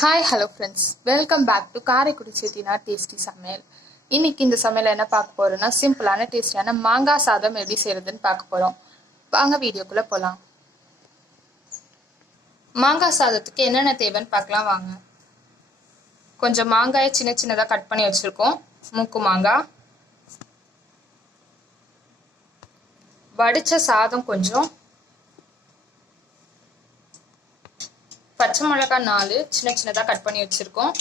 Hi hello friends, welcome back to Karaikudi Chettinad tasty சமையல். இன்னைக்கு இந்த சமையல் என்ன பார்க்க போறோம்னா, சிம்பிளான டேஸ்டியான மாங்காய் சாதம் எப்படி செய்யறதுன்னு பார்க்க போறோம். வாங்க வீடியோக்குள்ள போகலாம். மாங்காய் சாதத்துக்கு என்னென்ன தேவைன்னு பார்க்கலாம் வாங்க. கொஞ்சம் மாங்காயை சின்ன சின்னதாக கட் பண்ணி வச்சிருக்கோம். மூக்கு மாங்காய், வடிச்ச சாதம் கொஞ்சம், பச்சை மிளகாய் 4 சின்ன சின்னதாக கட் பண்ணி வச்சிருக்கோம்.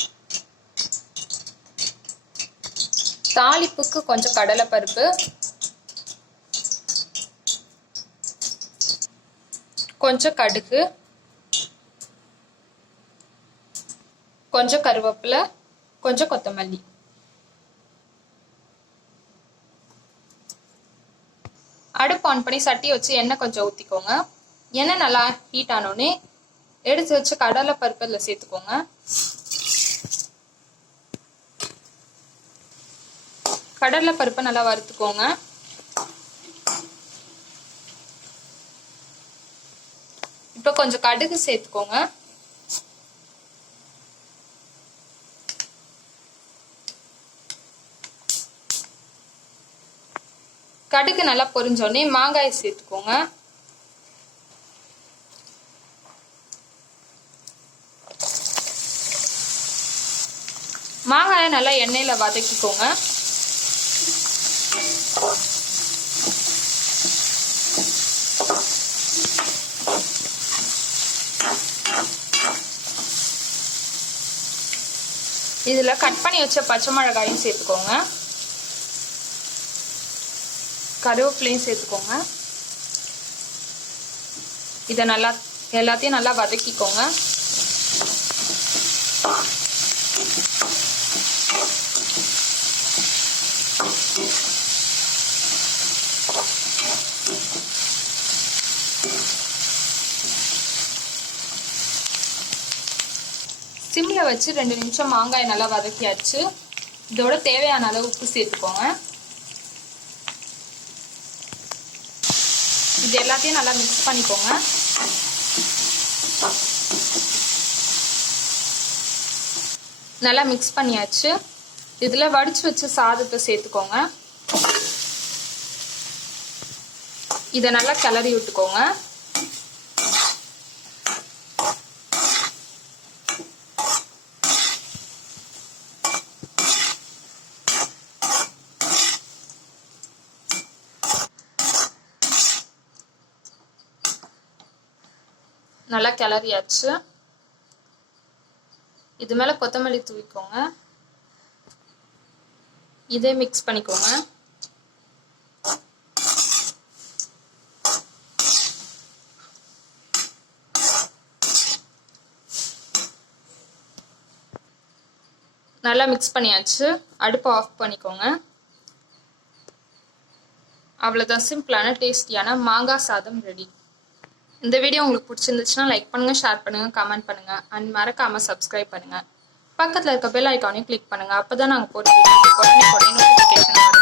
தாளிப்புக்கு கொஞ்சம் கடலைப்பருப்பு, கொஞ்சம் கடுகு, கொஞ்சம் கருவேப்பிலை, கொஞ்சம் கொத்தமல்லி. அடுப்பு ஆன் பண்ணி சட்டி வச்சு எண்ணெய் கொஞ்சம் ஊற்றிக்கோங்க. எண்ணெய் நல்லா ஹீட் ஆனோடனே எடுத்து வச்சு கடலை பருப்பு அதில் சேர்த்துக்கோங்க. கடலை பருப்பை நல்லா வறுத்துக்கோங்க. இப்போ கொஞ்சம் கடுகு சேர்த்துக்கோங்க. கடுகு நல்லா பொரிஞ்சோடனே மாங்காயை சேர்த்துக்கோங்க. மாங்காயை நல்லா எண்ணெயில வதக்கிக்கோங்க. இதுல கட் பண்ணி வச்ச பச்சை மிளகாயும் சேர்த்துக்கோங்க. கருவேப்பிலையும் சேர்த்துக்கோங்க. இதை நல்லா எல்லாத்தையும் நல்லா வதக்கிக்கோங்க. சிம்ல வச்சு 2 நிமிஷம் மாங்காயை நல்லா வதக்கியாச்சு. இதோட தேவையான அளவு உப்பு சேர்த்துக்கோங்க. இது எல்லாத்தையும் நல்லா மிக்ஸ் பண்ணிக்கோங்க. நல்லா மிக்ஸ் பண்ணியாச்சு. இதுல வடிச்சு வச்ச சாதத்தை சேர்த்துக்கோங்க. இதை நல்லா கிளறி விட்டுக்கோங்க. நல்லா கிளறியாச்சு. இது மேல கொத்தமல்லி தூவிக்கோங்க. இதே மிக்ஸ் பண்ணிக்கோங்க. நல்லா மிக்ஸ் பண்ணியாச்சு. அடுப்பை ஆஃப் பண்ணிக்கோங்க. அவ்வளோதான், சிம்பிளான டேஸ்டியான மாங்காய் சாதம் ரெடி. இந்த வீடியோ உங்களுக்கு பிடிச்சிருந்துச்சுன்னா லைக் பண்ணுங்க, ஷேர் பண்ணுங்க, கமெண்ட் பண்ணுங்க, அண்ட் மறக்காம சப்ஸ்கிரைப் பண்ணுங்க. பக்கத்தில் இருக்க பெல் ஐக்கானையும் கிளிக் பண்ணுங்க. அப்பதான் நாங்கள் போடுற வீடியோ உடனே நோட்டிஃபிகேஷன் வரும்.